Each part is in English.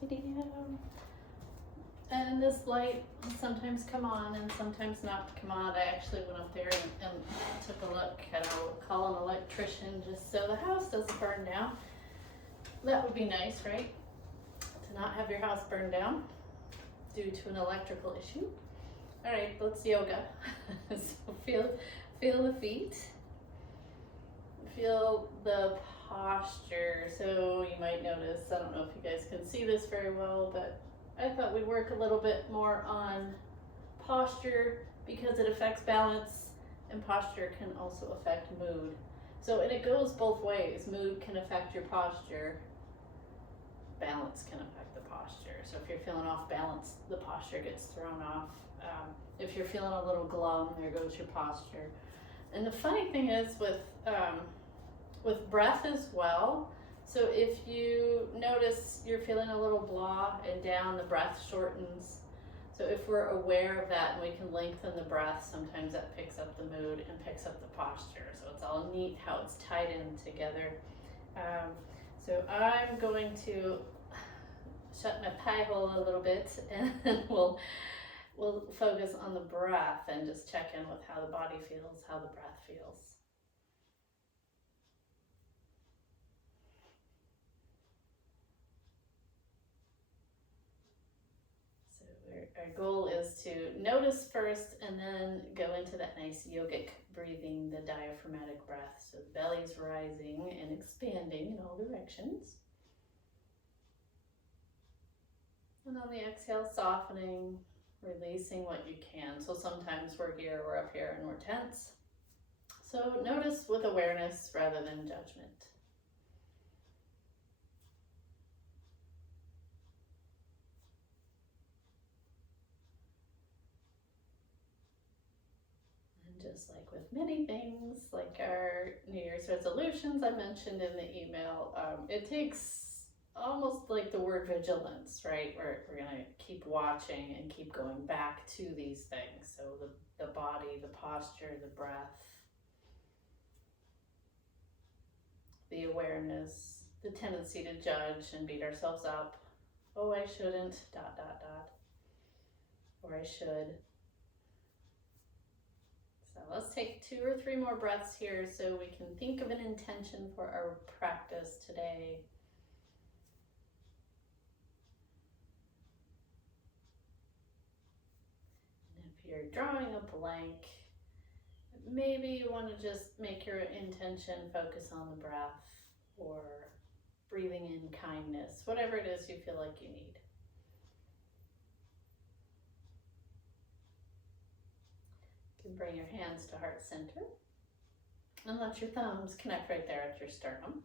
this video. And this light sometimes come on and sometimes not come on. I actually went up there and took a look. And I'll call an electrician just so the house doesn't burn down. That would be nice, right? To not have your house burn down due to an electrical issue. All right, let's yoga. So feel the feet. Feel the posture. So you might notice, I don't know if you guys can see this very well, but I thought we'd work a little bit more on posture because it affects balance, and posture can also affect mood. So, and it goes both ways. Mood can affect your posture. Balance can affect the posture. So if you're feeling off balance, the posture gets thrown off. If you're feeling a little glum, there goes your posture. And the funny thing is with breath as well. So if you notice you're feeling a little blah and down, the breath shortens. So if we're aware of that and we can lengthen the breath, sometimes that picks up the mood and picks up the posture. So it's all neat how it's tied in together. So I'm going to shut my pie hole a little bit and we'll focus on the breath and just check in with how the body feels, how the breath feels. So our goal is to notice first and then go into that nice yogic breathing, the diaphragmatic breath. So the belly's rising and expanding in all directions. And on the exhale, softening, releasing what you can. So sometimes we're up here and we're tense. So notice with awareness rather than judgment. And just like with many things, like our New Year's resolutions I mentioned in the email, it takes almost like the word vigilance, right? We're going to keep watching and keep going back to these things. So the body, the posture, the breath, the awareness, the tendency to judge and beat ourselves up. Oh, I shouldn't, ... Or I should. So let's take 2 or 3 more breaths here so we can think of an intention for our practice today. If you're drawing a blank, maybe you want to just make your intention focus on the breath or breathing in kindness, whatever it is you feel like you need. You can bring your hands to heart center and let your thumbs connect right there at your sternum.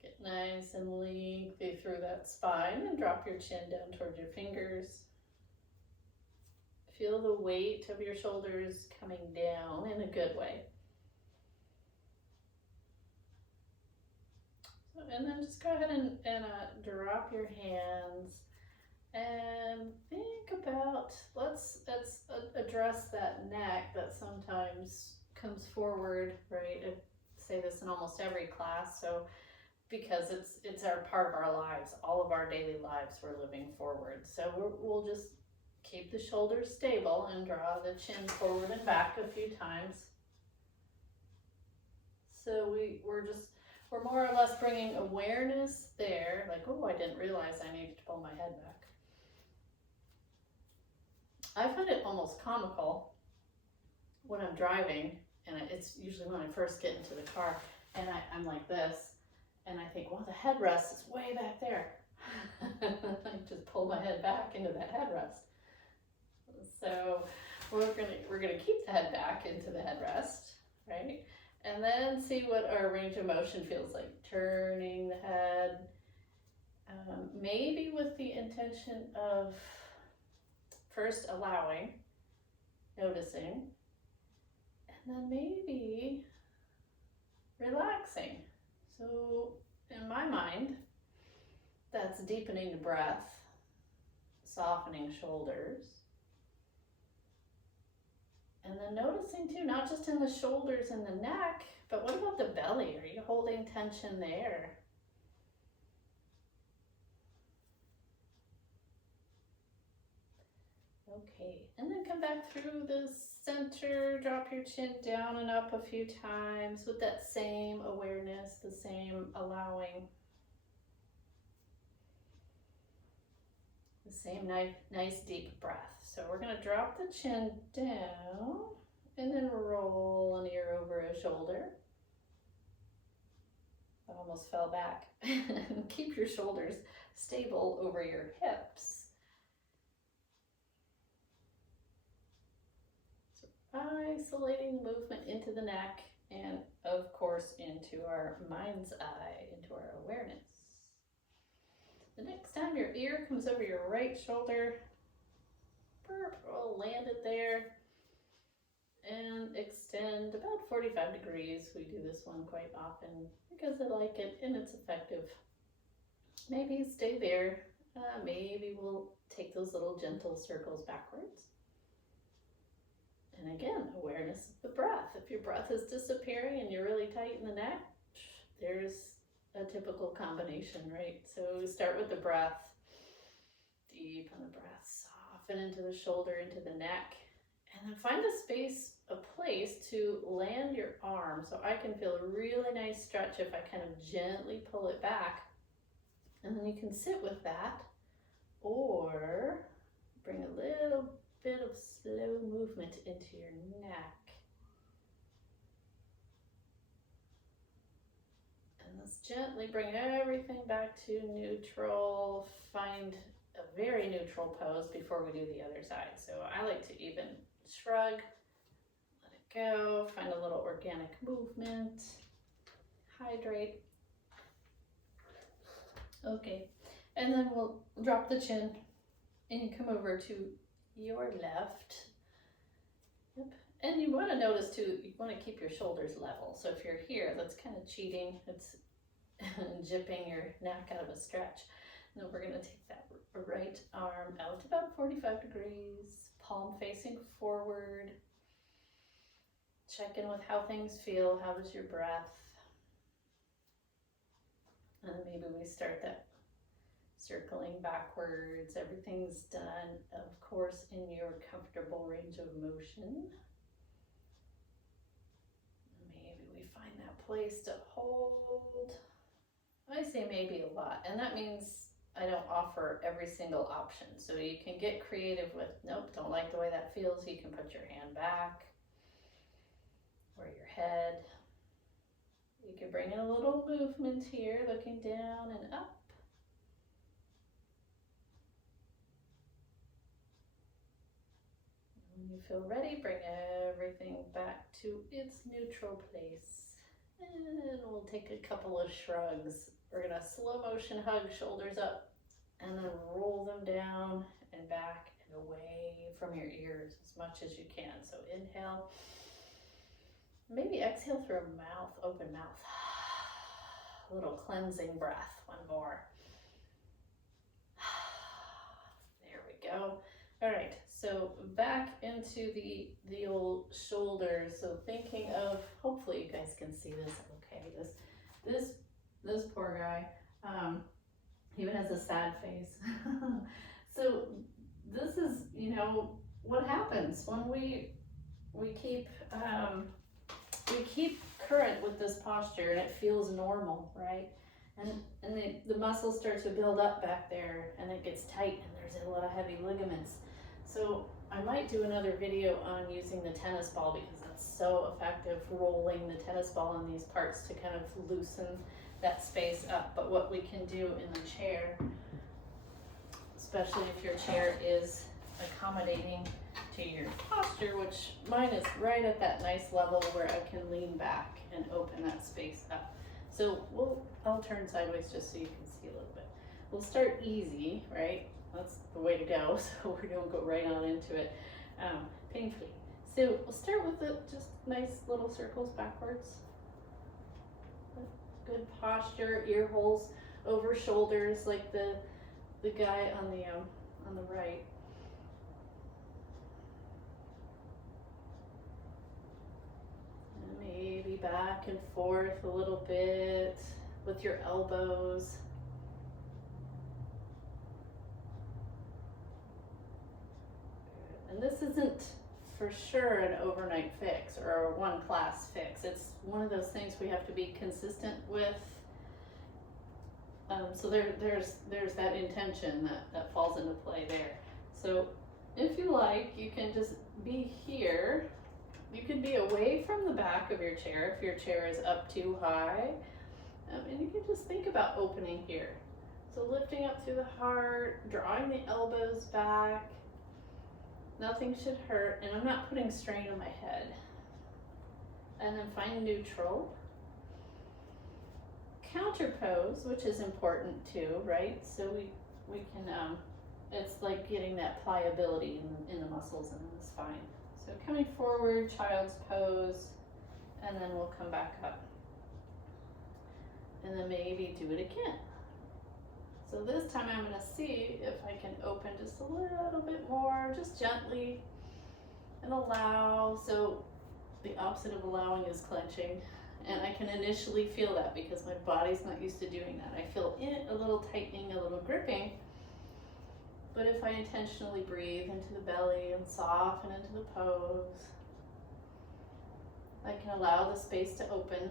Get nice and lengthy through that spine and drop your chin down towards your fingers. Feel the weight of your shoulders coming down in a good way. And then just go ahead and drop your hands and think about, let's address that neck that sometimes comes forward, right? I say this in almost every class, so because it's our part of our lives, all of our daily lives we're living forward. So we'll just keep the shoulders stable and draw the chin forward and back a few times. So we're more or less bringing awareness there, like, oh, I didn't realize I needed to pull my head back. I find it almost comical when I'm driving, and it's usually when I first get into the car, and I'm like this, and I think, well, the headrest is way back there. I just pull my head back into that headrest. So we're gonna keep the head back into the headrest, right? And then see what our range of motion feels like. Turning the head, maybe with the intention of first allowing, noticing, and then maybe relaxing. So in my mind, that's deepening the breath, softening shoulders, and then noticing too, not just in the shoulders and the neck, but what about the belly? Are you holding tension there? Okay, and then come back through the center, drop your chin down and up a few times with that same awareness, the same allowing, the same nice deep breath. So we're gonna drop the chin down and then roll an ear over a shoulder. I almost fell back. Keep your shoulders stable over your hips. Isolating the movement into the neck and of course into our mind's eye, into our awareness. The next time your ear comes over your right shoulder, we'll land it there and extend about 45 degrees. We do this one quite often because I like it and it's effective. Maybe stay there. Maybe we'll take those little gentle circles backwards. And again, awareness of the breath. If your breath is disappearing and you're really tight in the neck, there's a typical combination, right? So we start with the breath, deep in the breath, soften into the shoulder, into the neck, and then find a space, a place to land your arm. So I can feel a really nice stretch if I kind of gently pull it back. And then you can sit with that or bring a little bit of slow movement into your neck. And let's gently bring everything back to neutral. Find a very neutral pose before we do the other side. So I like to even shrug, let it go, find a little organic movement, hydrate. Okay, and then we'll drop the chin and you come over to your left. Yep. And you want to notice too, you want to keep your shoulders level. So if you're here, that's kind of cheating. It's jipping your neck out of a stretch. Now we're going to take that right arm out about 45 degrees, palm facing forward. Check in with how things feel. How is your breath? And maybe we start that circling backwards. Everything's done, of course, in your comfortable range of motion. Maybe we find that place to hold. I say maybe a lot, and that means I don't offer every single option. So you can get creative with, nope, don't like the way that feels. You can put your hand back or your head. You can bring in a little movement here, looking down and up. When you feel ready, bring everything back to its neutral place. And we'll take a couple of shrugs. We're gonna slow motion hug, shoulders up, and then roll them down and back and away from your ears as much as you can. So inhale. Maybe exhale through a mouth, open mouth. A little cleansing breath. One more. There we go. All right, so back into the old shoulders. So thinking of, hopefully you guys can see this. Okay, this poor guy, even has a sad face. So this is, you know, what happens when we keep current with this posture and it feels normal, right? And the muscles start to build up back there and it gets tight and there's a lot of heavy ligaments. So I might do another video on using the tennis ball because that's so effective, rolling the tennis ball in these parts to kind of loosen that space up. But what we can do in the chair, especially if your chair is accommodating to your posture, which mine is right at that nice level where I can lean back and open that space up. So I'll turn sideways just so you can see a little bit. We'll start easy, right? That's the way to go. So we don't go right on into it painfully. So we'll start with just nice little circles backwards. Good posture, ear holes over shoulders like the guy on the right. And maybe back and forth a little bit with your elbows. And this isn't for sure an overnight fix or a one class fix. It's one of those things we have to be consistent with. So there's that intention that falls into play there. So if you like, you can just be here. You can be away from the back of your chair if your chair is up too high. And you can just think about opening here. So lifting up through the heart, drawing the elbows back. Nothing should hurt, and I'm not putting strain on my head. And then find neutral. Counter pose, which is important too, right? So we can, it's like getting that pliability in the muscles and in the spine. So coming forward, child's pose, and then we'll come back up. And then maybe do it again. So this time I'm going to see if I can open just a little bit more, just gently, and allow. So the opposite of allowing is clenching. And I can initially feel that because my body's not used to doing that. I feel a little tightening, a little gripping. But if I intentionally breathe into the belly and soften into the pose, I can allow the space to open.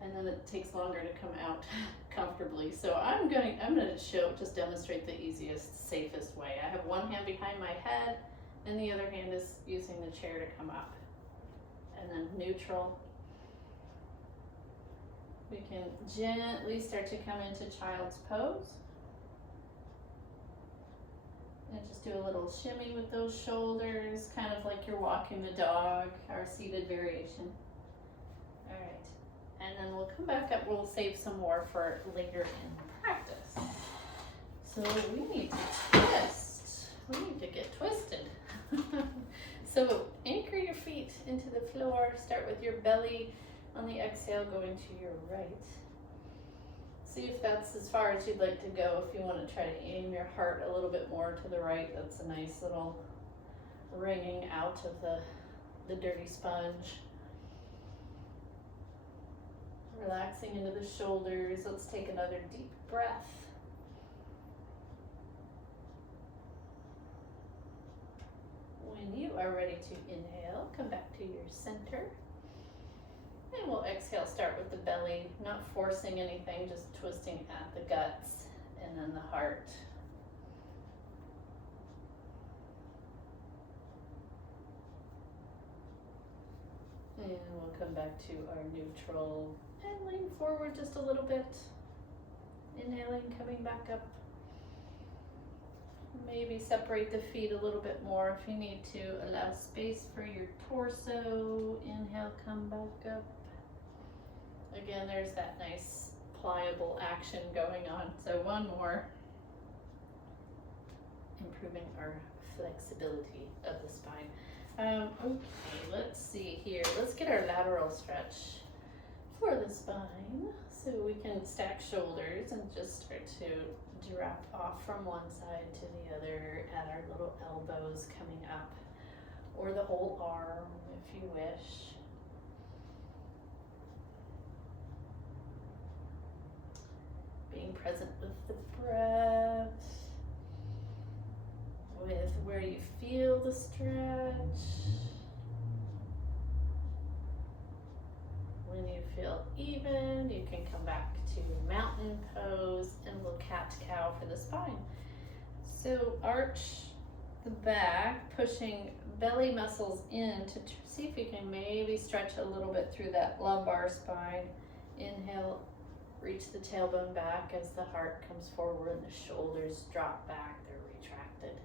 And then it takes longer to come out comfortably. So I'm going to just demonstrate the easiest, safest way. I have one hand behind my head and the other hand is using the chair to come up. And then neutral. We can gently start to come into child's pose. And just do a little shimmy with those shoulders, kind of like you're walking the dog, our seated variation. All right. And then we'll come back up, we'll save some more for later in practice. So we need to twist. We need to get twisted. So anchor your feet into the floor. Start with your belly on the exhale going to your right. See if that's as far as you'd like to go. If you want to try to aim your heart a little bit more to the right, that's a nice little wringing out of the dirty sponge. Relaxing into the shoulders. Let's take another deep breath. When you are ready to inhale, come back to your center. And we'll exhale, start with the belly, not forcing anything, just twisting at the guts and then the heart. And we'll come back to our neutral and lean forward just a little bit. Inhaling, coming back up. Maybe separate the feet a little bit more if you need to. Allow space for your torso. Inhale, come back up. Again, there's that nice pliable action going on. So one more. Improving our flexibility of the spine. Okay, let's see here. Let's get our lateral stretch for the spine. So we can stack shoulders and just start to drop off from one side to the other at our little elbows coming up, or the whole arm if you wish. Being present with the breath, with where you feel the stretch. When you feel even, you can come back to mountain pose and we'll cat-cow for the spine. So arch the back, pushing belly muscles in to see if you can maybe stretch a little bit through that lumbar spine. Inhale, reach the tailbone back as the heart comes forward and the shoulders drop back, they're retracted.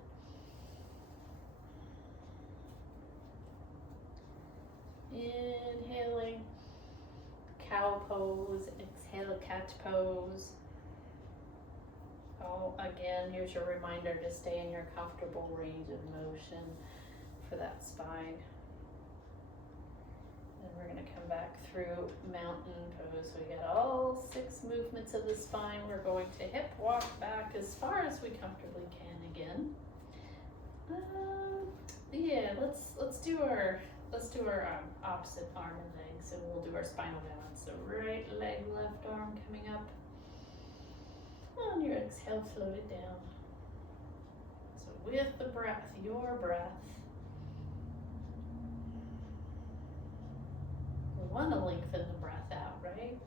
Inhaling, cow pose, exhale, cat pose. Oh, again, here's your reminder to stay in your comfortable range of motion for that spine. And we're going to come back through mountain pose. We got all 6 movements of the spine. We're going to hip walk back as far as we comfortably can again. Yeah, let's do our opposite arm and legs, and we'll do our spinal balance. So right leg, left arm coming up. On your exhale, float it down. So with the breath, your breath. We want to lengthen the breath out, right?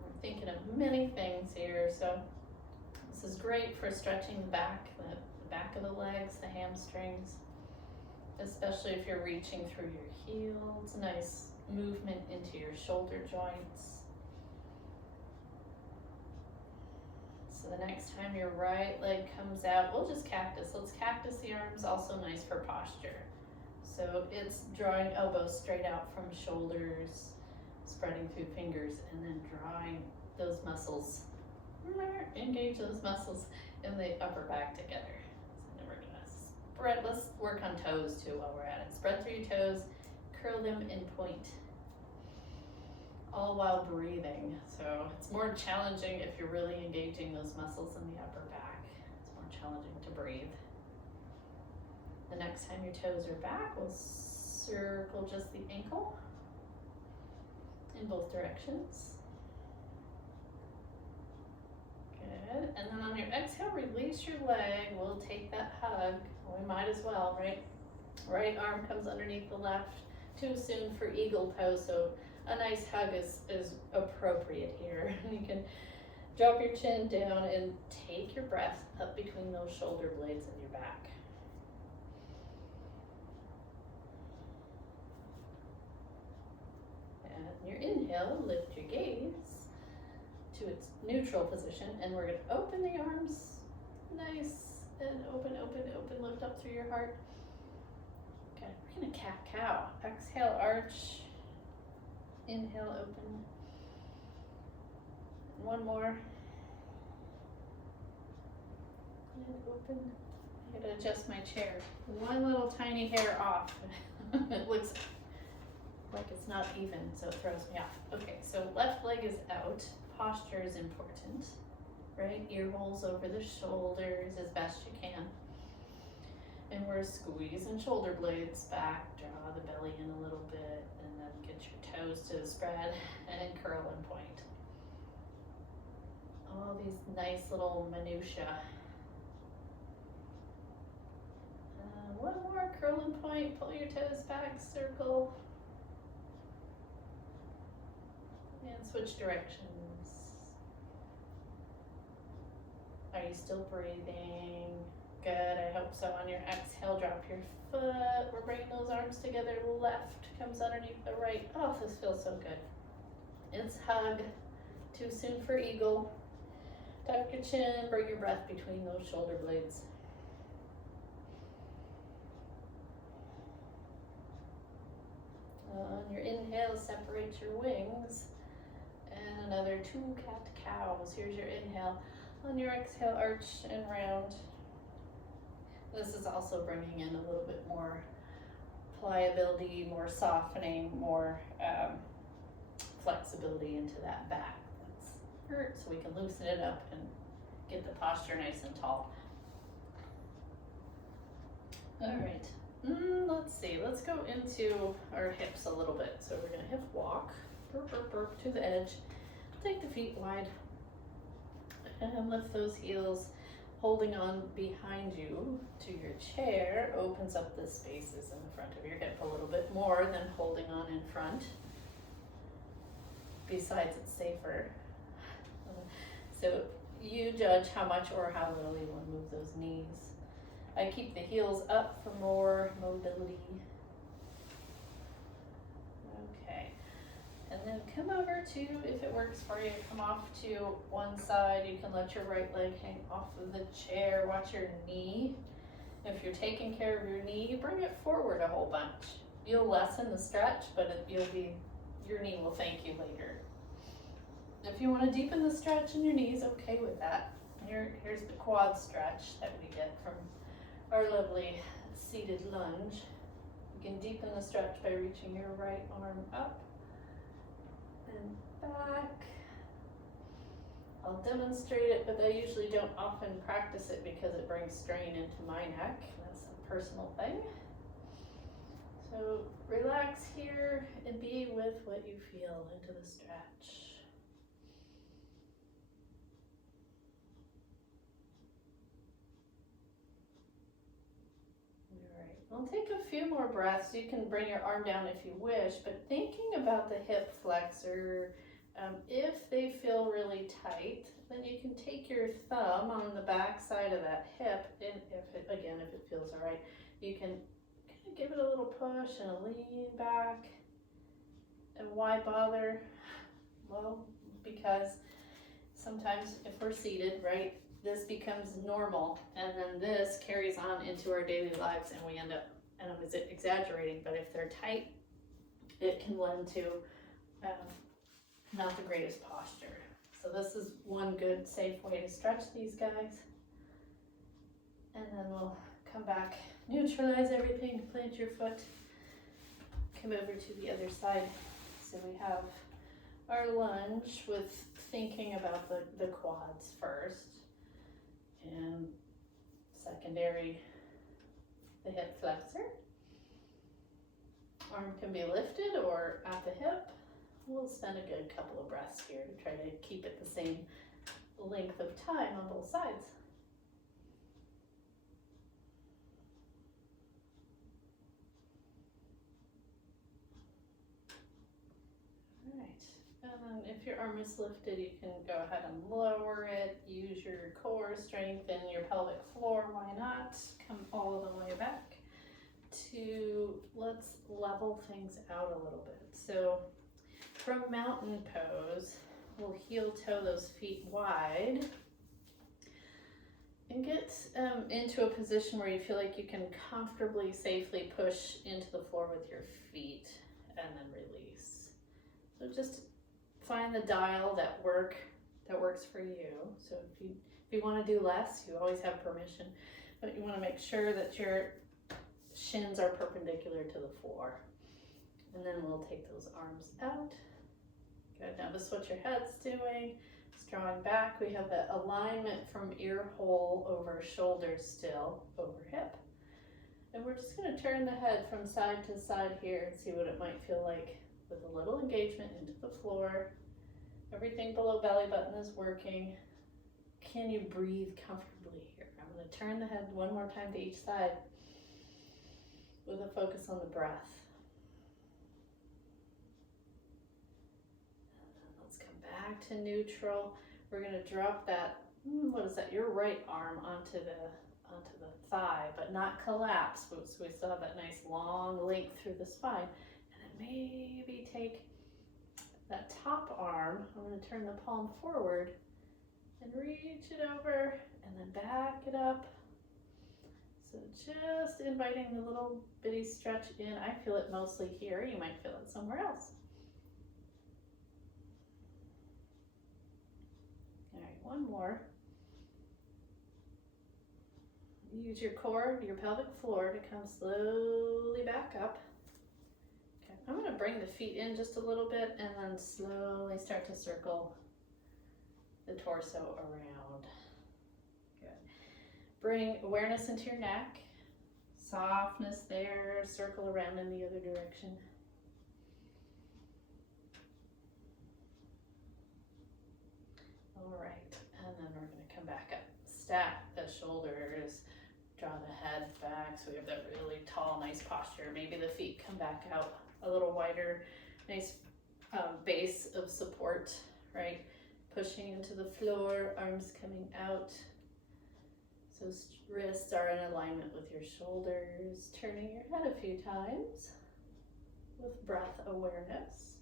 We're thinking of many things here, so this is great for stretching the back of the legs, the hamstrings, especially if you're reaching through your heels. Nice movement into your shoulder joints. So the next time your right leg comes out, we'll just cactus. Let's cactus the arms, also nice for posture. So it's drawing elbows straight out from shoulders, spreading through fingers, and then drawing those muscles, engage those muscles in the upper back together. So then we're gonna spread, let's work on toes too while we're at it. Spread through your toes, curl them in point, all while breathing. So it's more challenging if you're really engaging those muscles in the upper back. It's more challenging to breathe. The next time your toes are back, we'll circle just the ankle in both directions. Good. And then on your exhale, release your leg. We'll take that hug. We might as well, right? Right arm comes underneath the left. Too soon for eagle pose, so a nice hug is appropriate here. You can drop your chin down and take your breath up between those shoulder blades in your back. And your inhale, lift your gaze to its neutral position, and we're going to open the arms, nice, and open, lift up through your heart. Okay, we're going to cat-cow. Exhale, arch. Inhale, open. And one more. And open. I gotta adjust my chair. One little tiny hair off. It looks like it's not even, so it throws me off. Okay, so left leg is out. Posture is important, right? Ear holes over the shoulders as best you can. And we're squeezing shoulder blades back, draw the belly in a little bit, and then get your toes to spread and curl in point. All these nice little minutiae. One more, curl in point, pull your toes back, circle, and switch directions. Are you still breathing? Good, I hope so. On your exhale, drop your foot. We're bringing those arms together. Left comes underneath the right. Oh, this feels so good. It's hug. Too soon for eagle. Tuck your chin, bring your breath between those shoulder blades. On your inhale, separate your wings. And another 2 cat-cows. Here's your inhale. On your exhale, arch and round. This is also bringing in a little bit more pliability, more softening, more flexibility into that back. That's hurt, so we can loosen it up and get the posture nice and tall. All right, let's see. Let's go into our hips a little bit. So we're gonna hip walk, burp, burp, burp, to the edge. Take the feet wide and lift those heels. Holding on behind you to your chair opens up the spaces in the front of your hip a little bit more than holding on in front. Besides, it's safer. So you judge how much or how little you want to move those knees. I keep the heels up for more mobility. Okay. And then come over to, if it works for you, come off to one side. You can let your right leg hang off of the chair. Watch your knee. If you're taking care of your knee, bring it forward a whole bunch. You'll lessen the stretch, but your knee will thank you later. If you want to deepen the stretch in your knees, okay with that. Here's the quad stretch that we get from our lovely seated lunge. You can deepen the stretch by reaching your right arm up and back. I'll demonstrate it, but I usually don't often practice it because it brings strain into my neck. That's a personal thing. So relax here and be with what you feel into the stretch. We'll take a few more breaths. You can bring your arm down if you wish, but thinking about the hip flexor, if they feel really tight, then you can take your thumb on the back side of that hip, and if it feels all right, you can kind of give it a little push and a lean back. And why bother? Well, because sometimes if we're seated, right, this becomes normal, and then this carries on into our daily lives, and we end up, and I'm exaggerating, but if they're tight, it can lend to not the greatest posture. So this is one good, safe way to stretch these guys. And then we'll come back, neutralize everything, plant your foot, come over to the other side. So we have our lunge with thinking about the quads first. And secondary, the hip flexor. Arm can be lifted or at the hip. We'll spend a good couple of breaths here to try to keep it the same length of time on both sides. All right. And then if your arm is lifted, you can go ahead and lower it. Use your core, strengthen your pelvic floor. Why not? Come all the way back to, let's level things out a little bit. So from mountain pose, we'll heel toe those feet wide and get into a position where you feel like you can comfortably, safely push into the floor with your feet and then release. So just find the dial that works for you. So if you want to do less, you always have permission, but you want to make sure that your shins are perpendicular to the floor. And then we'll take those arms out. Good. Now this is what your head's doing. It's drawing back. We have that alignment from ear hole over shoulder still, over hip. And we're just going to turn the head from side to side here and see what it might feel like with a little engagement into the floor. Everything below belly button is working. Can you breathe comfortably here? I'm going to turn the head one more time to each side with a focus on the breath. Let's come back to neutral. We're going to drop that, what is that, your right arm onto the thigh, but not collapse, so we still have that nice long length through the spine. And then maybe take that top arm, I'm going to turn the palm forward and reach it over and then back it up. So just inviting the little bitty stretch in. I feel it mostly here. You might feel it somewhere else. All right, one more. Use your core, your pelvic floor to come slowly back up. Okay, I'm going to bring the feet in just a little bit and then slowly start to circle the torso around. Good. Bring awareness into your neck. Softness there. Circle around in the other direction. All right, and then we're going to come back up. Stack the shoulders. Draw the head back so we have that really tall, nice posture. Maybe the feet come back out a little wider. Nice base of support, right? Pushing into the floor, arms coming out. So wrists are in alignment with your shoulders. Turning your head a few times with breath awareness.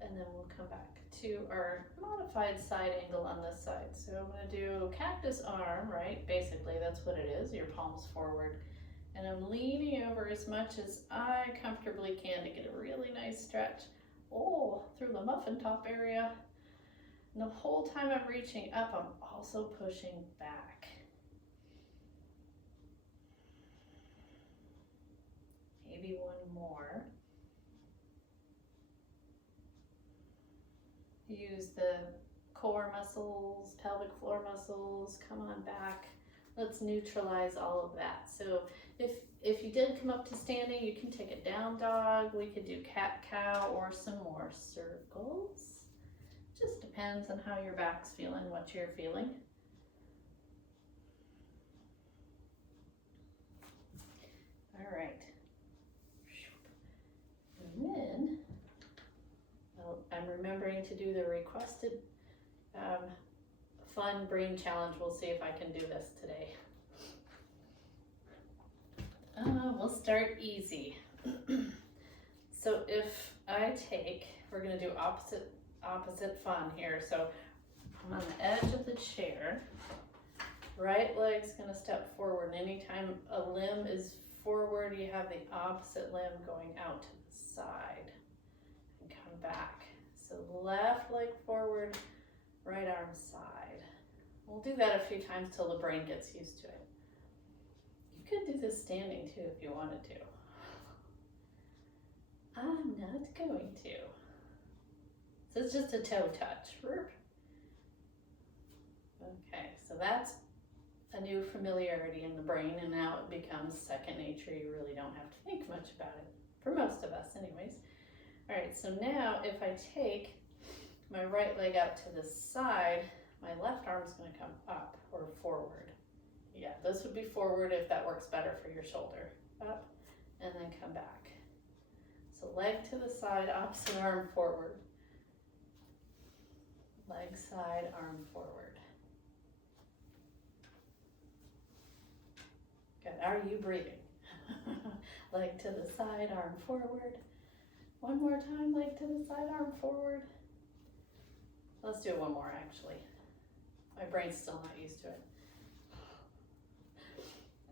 And then we'll come back to our modified side angle on this side. So I'm going to do cactus arm, right? Basically, that's what it is. Your palms forward. And I'm leaning over as much as I comfortably can to get a really nice stretch. Oh, through the muffin top area. And the whole time I'm reaching up, I'm also pushing back. Maybe one more. Use the core muscles, pelvic floor muscles, come on back. Let's neutralize all of that. So if you did come up to standing, you can take a down dog. We could do cat-cow or some more circles. Just depends on how your back's feeling, what you're feeling. to do the requested fun brain challenge. We'll see if I can do this today. We'll start easy. So if I take, we're gonna do opposite fun here. So I'm on the edge of the chair. Right leg's gonna step forward. And anytime a limb is forward, you have the opposite limb going out to the side and come back. So left leg forward, right arm side. We'll do that a few times till the brain gets used to it. You could do this standing too if you wanted to. I'm not going to. So it's just a toe touch. Okay, so that's a new familiarity in the brain, and now it becomes second nature. You really don't have to think much about it, for most of us anyways. All right, so now if I take my right leg out to the side, my left arm is going to come up or forward. Yeah, this would be forward if that works better for your shoulder. Up and then come back. So leg to the side, opposite arm forward. Leg side, arm forward. Good. Are you breathing? Leg to the side, arm forward. One more time, leg to the side, arm forward. Let's do it one more actually. My brain's still not used to it.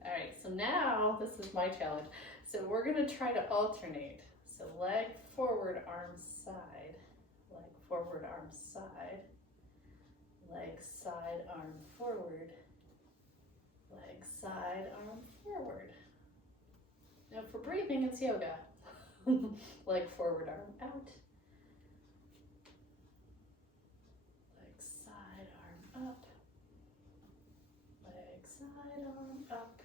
All right, so now this is my challenge. So we're gonna try to alternate. So leg forward, arm side. Leg forward, arm side. Leg side, arm forward. Leg side, arm forward. Now for breathing, it's yoga. Leg forward, arm out. Leg side, arm up. Leg side, arm up.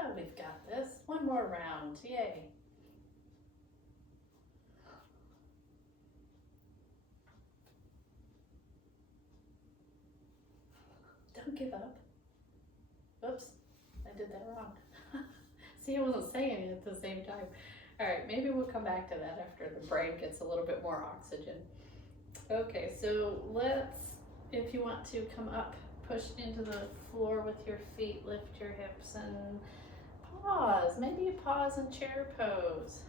Oh, we've got this. One more round, yay. Don't give up. Oops, I did that wrong. See, I wasn't saying it at the same time. All right, maybe we'll come back to that after the brain gets a little bit more oxygen. Okay, so let's, if you want to come up, push into the floor with your feet, lift your hips and pause. Maybe you pause in chair pose.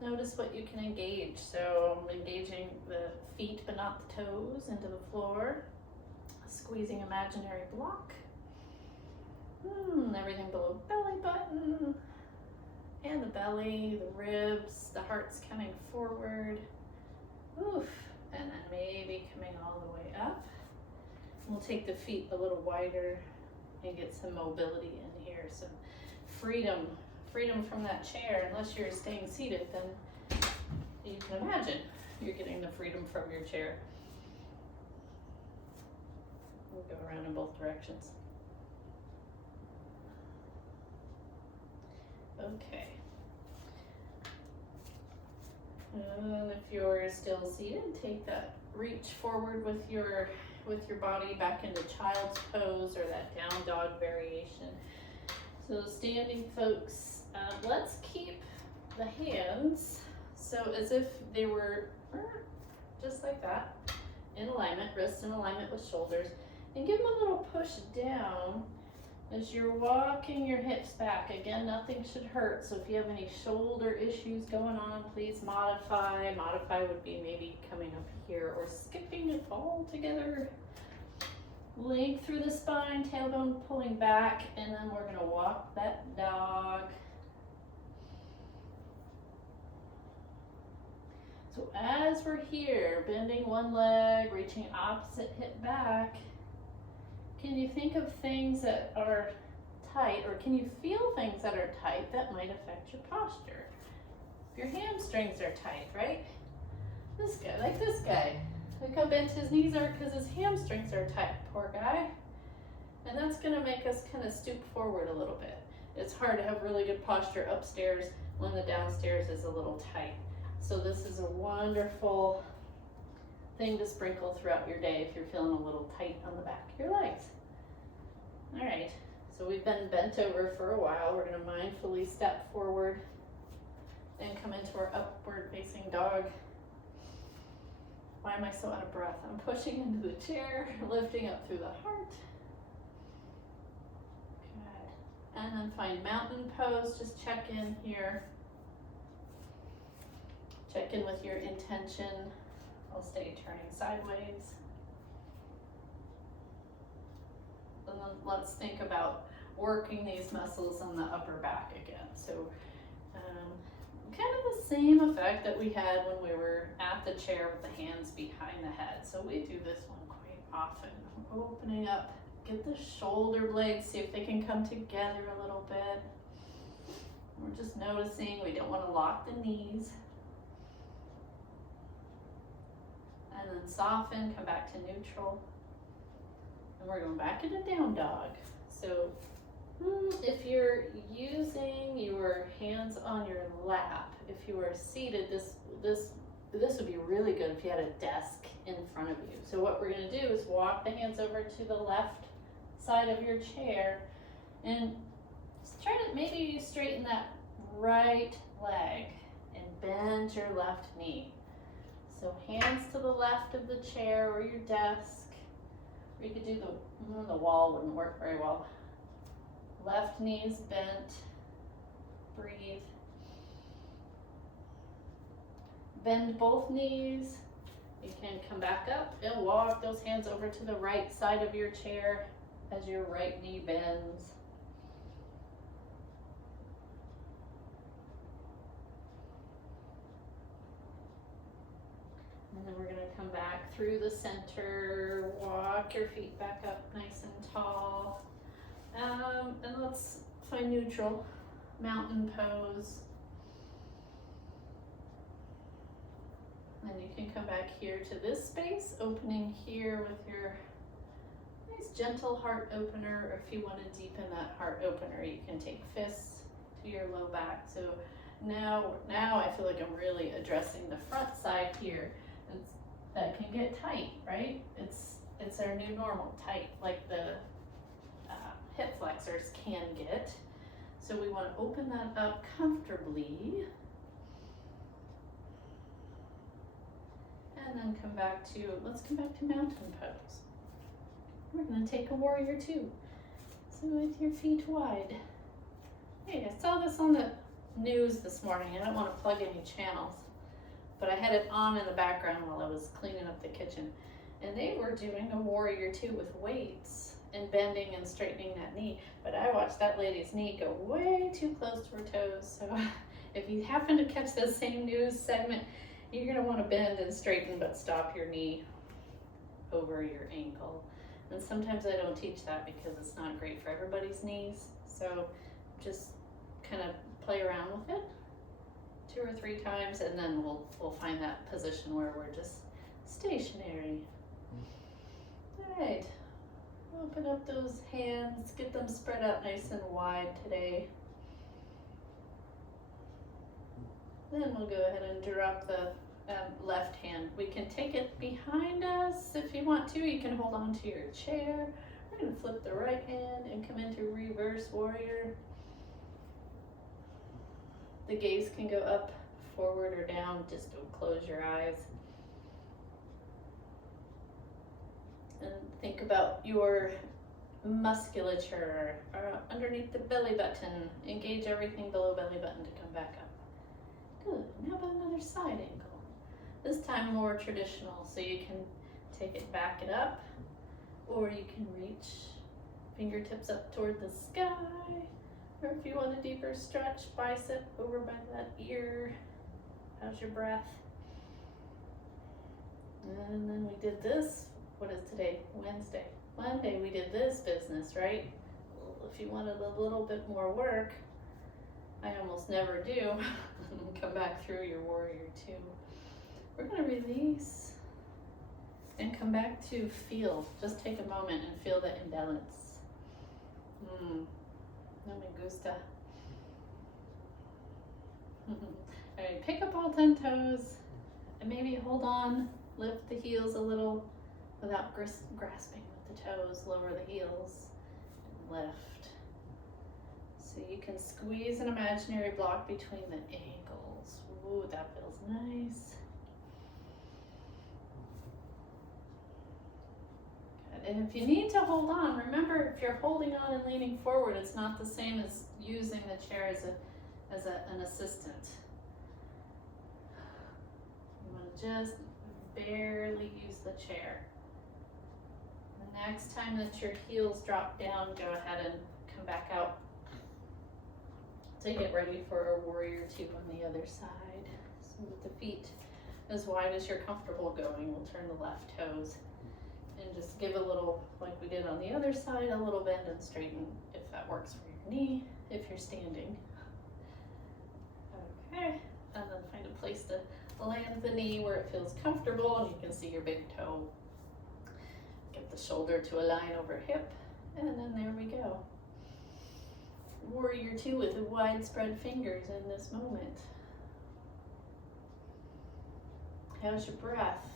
Notice what you can engage. So I'm engaging the feet but not the toes into the floor. Squeezing imaginary block. Everything below belly button. And the belly, the ribs, the heart's coming forward. Oof. And then maybe coming all the way up. We'll take the feet a little wider and get some mobility in here, some freedom from that chair. Unless you're staying seated, then you can imagine you're getting the freedom from your chair. We'll go around in both directions. Okay. And if you're still seated, take that reach forward with your body back into child's pose or that down dog variation. So standing folks, let's keep the hands so as if they were just like that, in alignment, wrists in alignment with shoulders, and give them a little push down as you're walking your hips back. Again, nothing should hurt, so if you have any shoulder issues going on, please modify. Modify would be maybe coming up here or skipping it all together. Length through the spine, tailbone pulling back, and then we're gonna walk that dog. So as we're here, bending one leg, reaching opposite hip back, can you think of things that are tight, or can you feel things that are tight that might affect your posture? Your hamstrings are tight, right? This guy, like this guy. Look how bent his knees are because his hamstrings are tight, poor guy. And that's gonna make us kind of stoop forward a little bit. It's hard to have really good posture upstairs when the downstairs is a little tight. So this is a wonderful thing to sprinkle throughout your day if you're feeling a little tight on the back of your legs. All right, so we've been bent over for a while. We're gonna mindfully step forward and come into our upward facing dog. Why am I so out of breath? I'm pushing into the chair, lifting up through the heart. Good. And then find mountain pose. Just check in here. Check in with your intention. I'll stay turning sideways. And then let's think about working these muscles on the upper back again. So kind of the same effect that we had when we were at the chair with the hands behind the head. So we do this one quite often. Opening up, get the shoulder blades, see if they can come together a little bit. We're just noticing we don't want to lock the knees. And then soften, come back to neutral. And we're going back into down dog. So if you're using your hands on your lap, if you are seated, this would be really good if you had a desk in front of you. So what we're going to do is walk the hands over to the left side of your chair and try to maybe straighten that right leg and bend your left knee. So hands to the left of the chair or your desk. Or you could do the wall wouldn't work very well. Left knee is bent. Breathe. Bend both knees. You can come back up and walk those hands over to the right side of your chair as your right knee bends. And then we're going to come back through the center, walk your feet back up nice and tall. And let's find neutral, mountain pose. And then you can come back here to this space, opening here with your nice gentle heart opener. Or if you want to deepen that heart opener, you can take fists to your low back. So now I feel like I'm really addressing the front side here. That can get tight, right? It's our new normal, tight, like the hip flexors can get. So we want to open that up comfortably. And then let's come back to mountain pose. We're going to take a warrior two. So with your feet wide. Hey, I saw this on the news this morning. I don't want to plug any channels, but I had it on in the background while I was cleaning up the kitchen. And they were doing a warrior two with weights and bending and straightening that knee. But I watched that lady's knee go way too close to her toes. So if you happen to catch the same news segment, you're going to want to bend and straighten, but stop your knee over your ankle. And sometimes I don't teach that because it's not great for everybody's knees. So just kind of play around with it 2 or 3 times, and then we'll find that position where we're just stationary. All right. Open up those hands, get them spread out nice and wide today. Then we'll go ahead and drop the left hand. We can take it behind us if you want to. You can hold on to your chair. We're going to flip the right hand and come into reverse warrior. The gaze can go up, forward, or down. Just don't close your eyes. And think about your musculature underneath the belly button. Engage everything below belly button to come back up. Good. Now about another side angle. This time more traditional, so you can take it, back it up, or you can reach fingertips up toward the sky, or if you want a deeper stretch, bicep over by that ear. How's your breath? And then we did this. What is today? Wednesday. Monday we did this business, right? Well, if you wanted a little bit more work, I almost never do. Come back through your warrior two. We're going to release and come back to feel. Just take a moment and feel the imbalance. No me gusta. All right, pick up all 10 toes and maybe hold on, lift the heels a little without grasping with the toes, lower the heels, and lift. So you can squeeze an imaginary block between the ankles. Ooh, that feels nice. And if you need to hold on, remember if you're holding on and leaning forward, it's not the same as using the chair as an assistant. You want to just barely use the chair. The next time that your heels drop down, go ahead and come back out to get ready for a warrior two on the other side. So with the feet as wide as you're comfortable going, we'll turn the left toes and just give a little, like we did on the other side, a little bend and straighten if that works for your knee, if you're standing. Okay, and then find a place to land the knee where it feels comfortable and you can see your big toe. Get the shoulder to align over hip, and then there we go. Warrior two with the widespread fingers in this moment. How's your breath?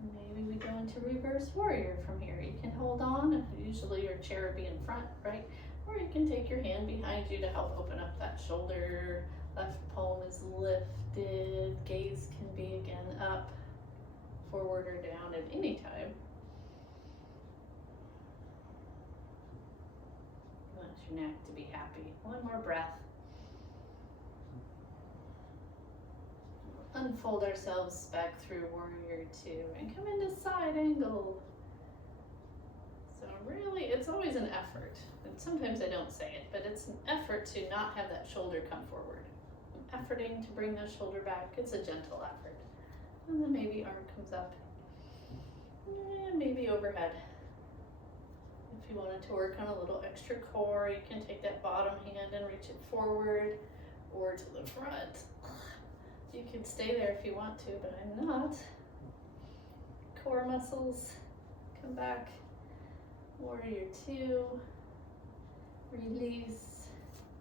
Maybe we go into reverse warrior from here. You can hold on, usually your chair would be in front, right? Or you can take your hand behind you to help open up that shoulder. Left palm is lifted, gaze can be again up, forward or down at any time. You want your neck to be happy. One more breath. Unfold ourselves back through warrior two and come into side angle. So really, it's always an effort. And sometimes I don't say it, but it's an effort to not have that shoulder come forward. I'm efforting to bring the shoulder back. It's a gentle effort. And then maybe arm comes up. And maybe overhead. If you wanted to work on a little extra core, you can take that bottom hand and reach it forward or to the front. You can stay there if you want to, but I'm not. Core muscles, come back. Warrior two, release,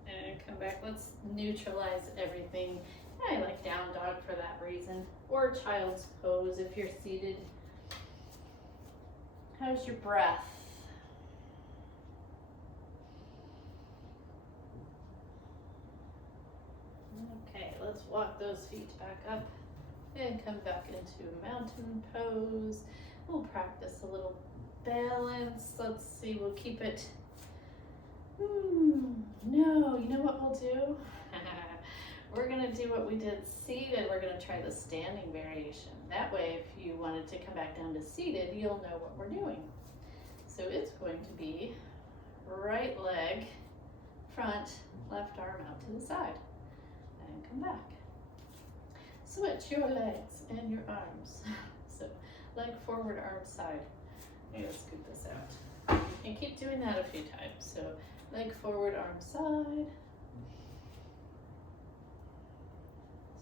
and come back. Let's neutralize everything. I like down dog for that reason, or child's pose if you're seated. How's your breath? Okay, let's walk those feet back up and come back into mountain pose. We'll practice a little balance. Let's see, we'll keep it. No, you know what we'll do? We're gonna do what we did seated. We're gonna try the standing variation. That way, if you wanted to come back down to seated, you'll know what we're doing. So it's going to be right leg, front, left arm out to the side. And come back. Switch your legs and your arms. So leg forward, arm side. Maybe let's scoot this out. You can keep doing that a few times. So leg forward, arm side.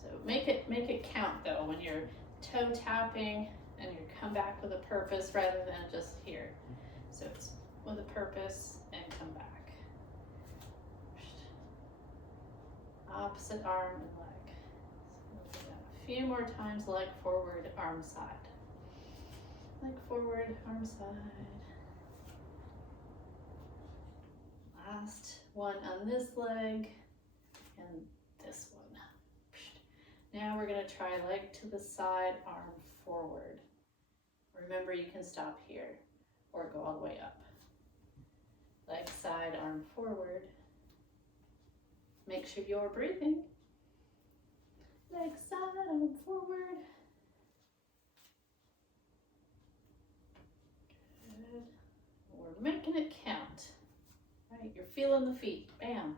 So make it count though when you're toe tapping and you come back with a purpose rather than just here. So it's with a purpose and come back. Opposite arm and leg. So we'll do that a few more times. Leg forward, arm side. Leg forward, arm side. Last one on this leg and this one. Now we're going to try leg to the side, arm forward. Remember, you can stop here or go all the way up. Leg side, arm forward. Make sure you're breathing. Leg side, arm forward. Good. We're making it count. Right, you're feeling the feet. Bam.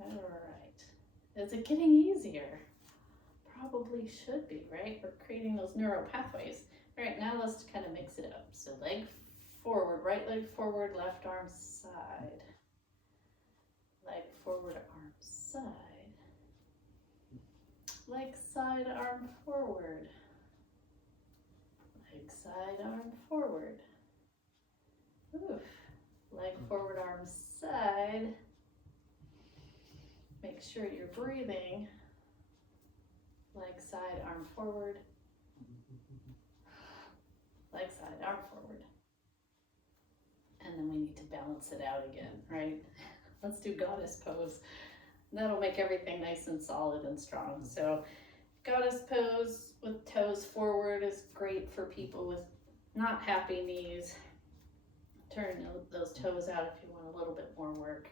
All right. Is it getting easier? Probably should be, right? We're creating those neural pathways. All right, now let's kind of mix it up. So leg forward, right leg forward, left arm side. Leg forward, arm side. Leg side, arm forward. Leg side, arm forward. Oof. Leg forward, arm side. Make sure you're breathing. Leg side, arm forward. Leg side, arm forward. And then we need to balance it out again, right? Let's do goddess pose. That'll make everything nice and solid and strong. So goddess pose with toes forward is great for people with not happy knees. Turn those toes out if you want a little bit more work.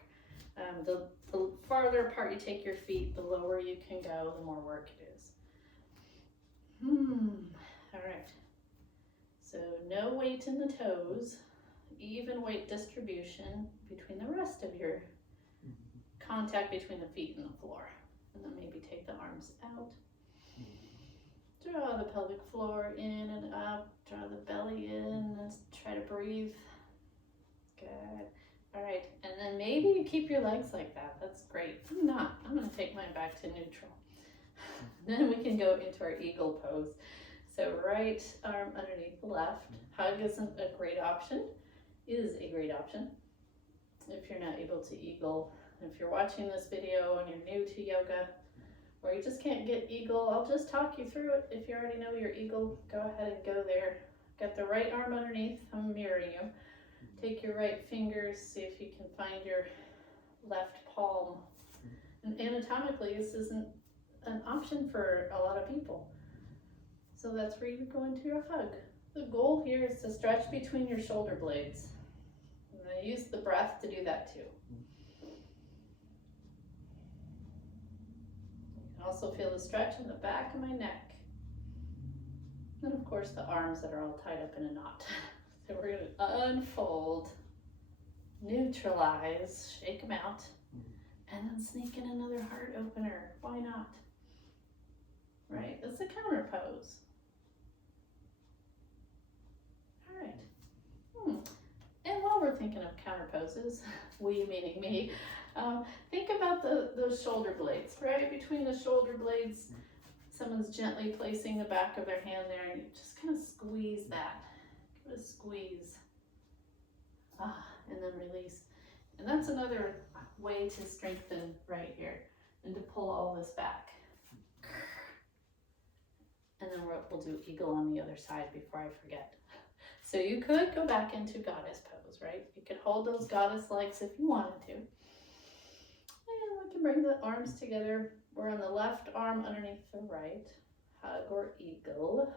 The farther apart you take your feet, the lower you can go, the more work it is. All right. So no weight in the toes, even weight distribution between the rest of your contact between the feet and the floor. And then maybe take the arms out. Draw the pelvic floor in and up, draw the belly in, and try to breathe. Good. All right, and then maybe you keep your legs like that. That's great. I'm gonna take mine back to neutral. Then we can go into our eagle pose. So right arm underneath the left. Hug isn't a great option, is a great option if you're not able to eagle. If you're watching this video and you're new to yoga, or you just can't get eagle, I'll just talk you through it. If you already know your eagle, go ahead and go there. Got the right arm underneath, I'm mirroring you. Take your right fingers, see if you can find your left palm. And anatomically, this isn't an option for a lot of people. So that's where you go into your hug. The goal here is to stretch between your shoulder blades. And I use the breath to do that too. Also feel the stretch in the back of my neck. And of course the arms that are all tied up in a knot. So we're going to unfold, neutralize, shake them out, and then sneak in another heart opener. Why not? Right? It's a counter pose. All right. And while we're thinking of counter poses, we meaning me, think about those shoulder blades, right? Between the shoulder blades, someone's gently placing the back of their hand there, and you just kind of squeeze that. Give it a squeeze. And then release. And that's another way to strengthen right here, and to pull all this back. And then we'll do eagle on the other side before I forget. So you could go back into goddess pose, right? You could hold those goddess legs if you wanted to. And we can bring the arms together. We're on the left arm underneath the right. Hug or eagle.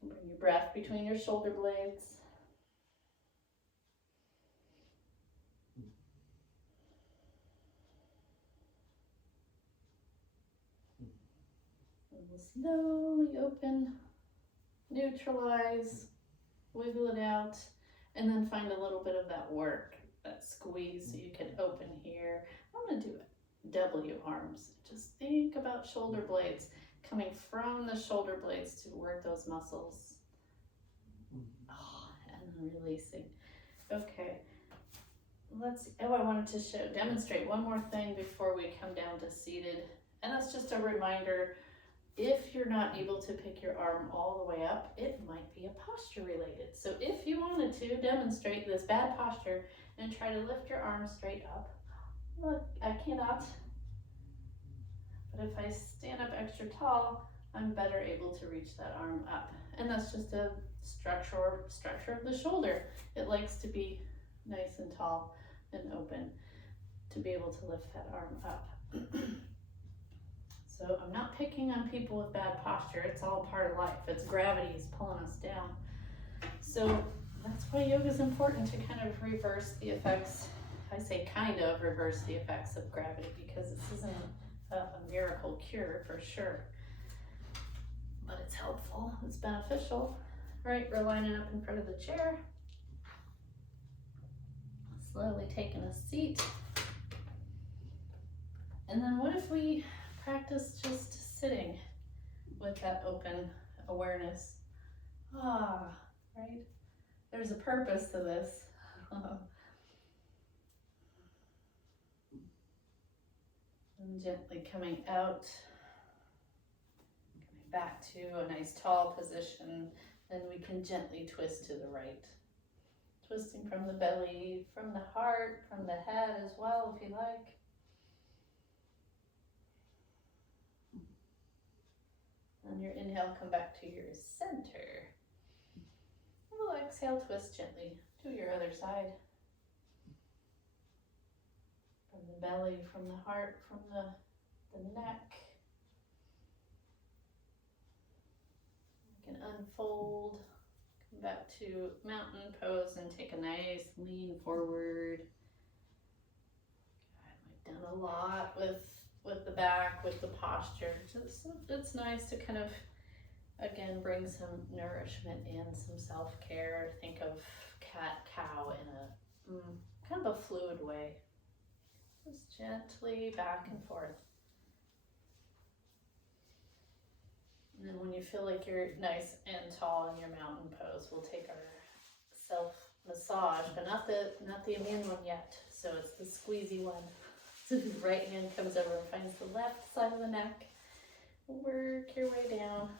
Bring your breath between your shoulder blades. And we'll slowly open, neutralize, wiggle it out, and then find a little bit of that work, that squeeze, so you can open here. I'm going to do it. W arms. Just think about shoulder blades coming from the shoulder blades to work those muscles. And then releasing. Okay. I wanted to demonstrate one more thing before we come down to seated. And that's just a reminder, if you're not able to pick your arm all the way up, it might be a posture related. So if you wanted to demonstrate this bad posture and try to lift your arm straight up, look, I cannot. But if I stand up extra tall, I'm better able to reach that arm up. And that's just a structure of the shoulder. It likes to be nice and tall and open to be able to lift that arm up. So I'm not picking on people with bad posture. It's all part of life. It's gravity is pulling us down. So that's why yoga is important, to kind of reverse the effects. I say kind of reverse the effects of gravity, because this isn't a miracle cure for sure. But it's helpful, it's beneficial. All right, we're lining up in front of the chair. Slowly taking a seat. And then what if we practice just sitting with that open awareness? Right? There's a purpose to this. And gently coming out, coming back to a nice tall position. Then we can gently twist to the right. Twisting from the belly, from the heart, from the head as well, if you like. On your inhale, come back to your center. We'll exhale, twist gently to your other side. From from the belly, from the heart, from the neck. You can unfold, come back to mountain pose and take a nice lean forward. Good. We've done a lot with the back, with the posture. It's nice to kind of, again, bring some nourishment in, some self-care. Think of cat-cow in a kind of a fluid way. Just gently back and forth. And then when you feel like you're nice and tall in your mountain pose, we'll take our self massage, but not the immune one yet. So it's the squeezy one. So the right hand comes over and finds the left side of the neck. Work your way down.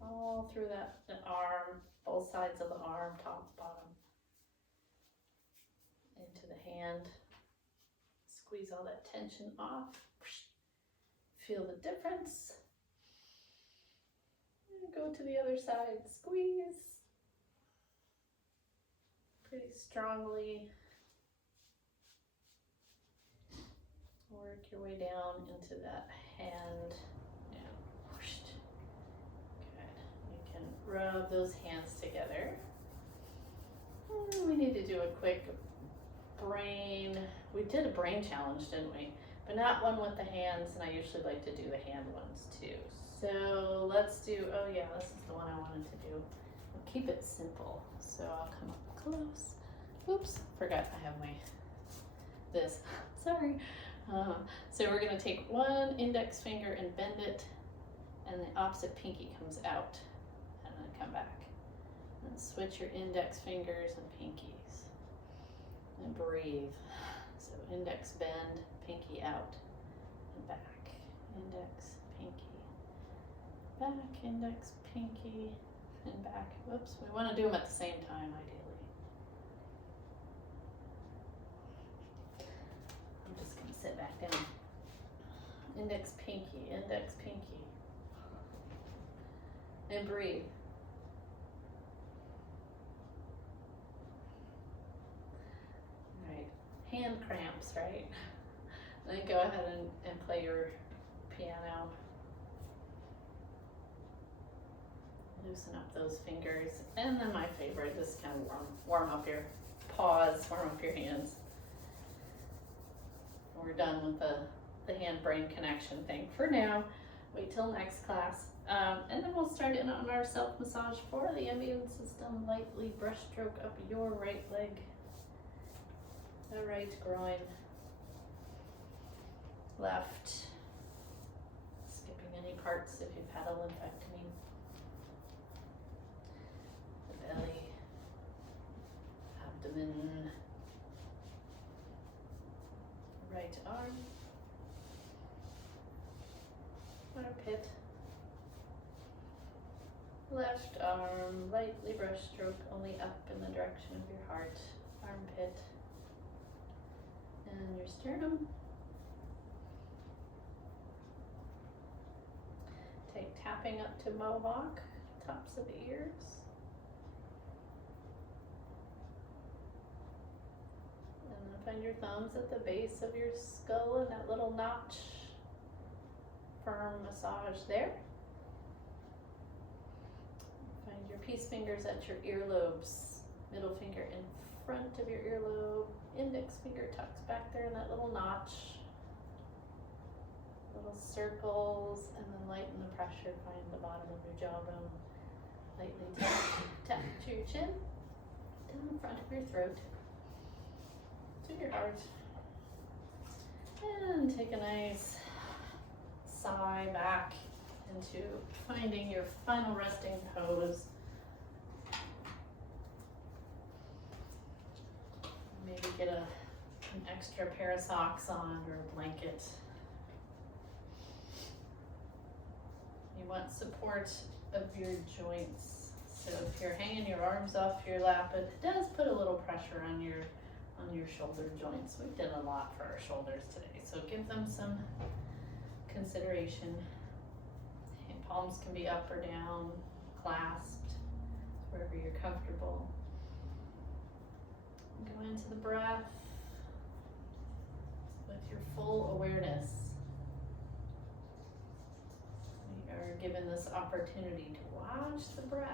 All through the arm, both sides of the arm, top, bottom. Into the hand. Squeeze all that tension off. Feel the difference. And go to the other side, squeeze. Pretty strongly. Work your way down into that hand. And whoosh. Good. You can rub those hands together. And we need to do a quick brain. We did a brain challenge, didn't we? But not one with the hands, and I usually like to do the hand ones too. So let's do, oh yeah, this is the one I wanted to do. I'll keep it simple. So I'll come up close. Oops, forgot I have this, sorry. So we're gonna take one index finger and bend it, and the opposite pinky comes out, and then come back. And switch your index fingers and pinkies, and breathe. So index bend, pinky out, and back. Index, pinky, back, index, pinky, and back. Whoops, we want to do them at the same time, ideally. I'm just going to sit back down. Index, pinky, and breathe. Hand cramps, right? Then go ahead and play your piano. Loosen up those fingers. And then my favorite, just kind of warm up your paws, warm up your hands. We're done with the hand-brain connection thing for now. Wait till next class. And then we'll start in on our self-massage for the immune system. Lightly brush stroke up your right leg. The right groin, left, skipping any parts if you've had a lumpectomy, the belly, abdomen, right arm, armpit, left arm, lightly brush stroke only up in the direction of your heart, armpit, and your sternum. Take tapping up to mohawk, tops of the ears. And then find your thumbs at the base of your skull and that little notch. Firm massage there. Find your peace fingers at your earlobes. Middle finger in front of your earlobe. Index finger tucks back there in that little notch. Little circles, and then lighten the pressure. Find the bottom of your jawbone. Lightly tap to your chin. Down in front of your throat. To your heart. And take a nice sigh back into finding your final resting pose. Maybe get an extra pair of socks on or a blanket. You want support of your joints. So if you're hanging your arms off your lap, it does put a little pressure on your shoulder joints. We've done a lot for our shoulders today, so give them some consideration. Hand palms can be up or down, clasped, wherever you're comfortable. Go into the breath with your full awareness. We are given this opportunity to watch the breath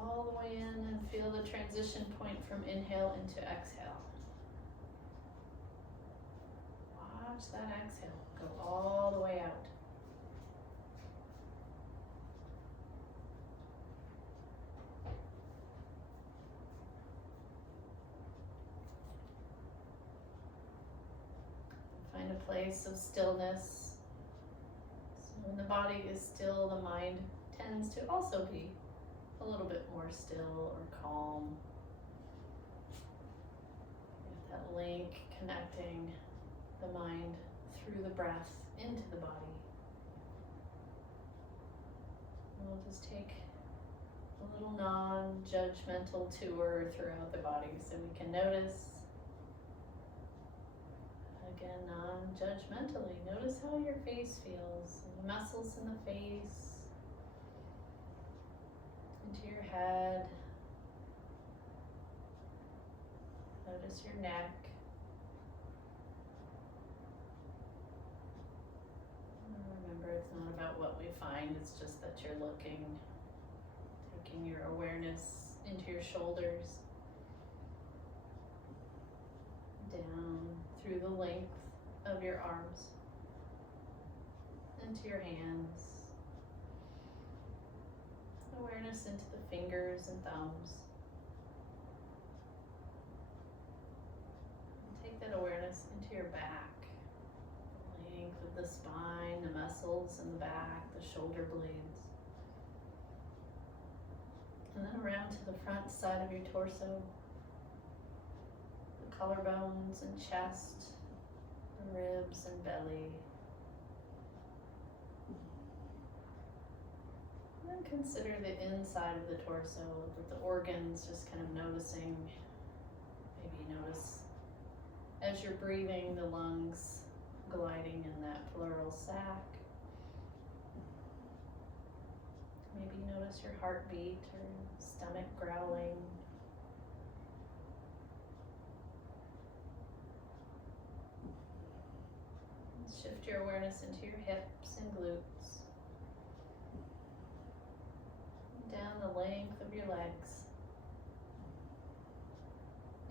all the way in and feel the transition point from inhale into exhale. Watch that exhale go all the way out. Find a place of stillness. So when the body is still, the mind tends to also be a little bit more still or calm. With that link connecting the mind through the breath into the body. We'll just take a little non-judgmental tour throughout the body so we can notice. Again, non-judgmentally, notice how your face feels, the muscles in the face, into your head. Notice your neck. And remember, it's not about what we find, it's just that you're looking, taking your awareness into your shoulders, down through the length of your arms, into your hands, awareness into the fingers and thumbs. And take that awareness into your back, the length of the spine, the muscles in the back, the shoulder blades. And then around to the front side of your torso, collarbones and chest, ribs and belly. And then consider the inside of the torso with the organs, just kind of noticing. Maybe notice as you're breathing the lungs gliding in that pleural sac. Maybe notice your heartbeat or stomach growling. Shift your awareness into your hips and glutes, down the length of your legs,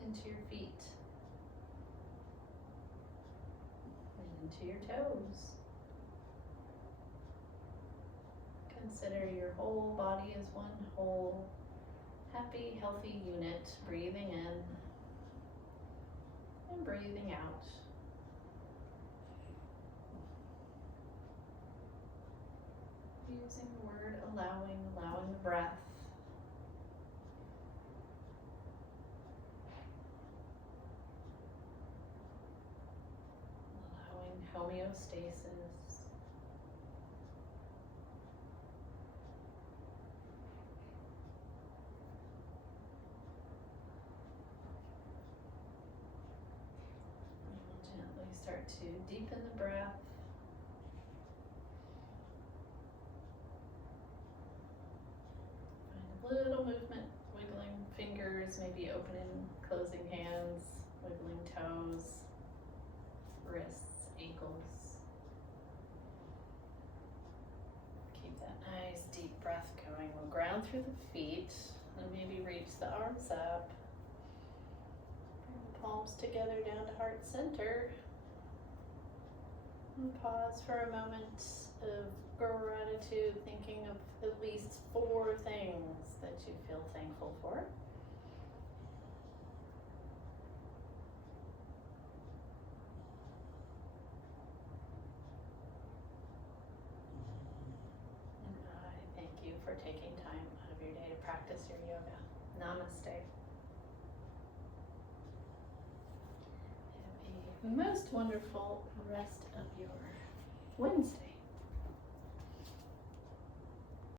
into your feet, and into your toes. Consider your whole body as one whole, happy, healthy unit, breathing in and breathing out. Using the word allowing the breath. Allowing homeostasis. And we'll gently start to deepen the breath. Little movement, wiggling fingers, maybe opening, closing hands, wiggling toes, wrists, ankles. Keep that nice deep breath going. We'll ground through the feet and maybe reach the arms up. Bring the palms together down to heart center. And pause for a moment of gratitude, thinking of at least 4 things that you feel thankful for. And I thank you for taking time out of your day to practice your yoga. Namaste. Have a most wonderful rest of your Wednesday.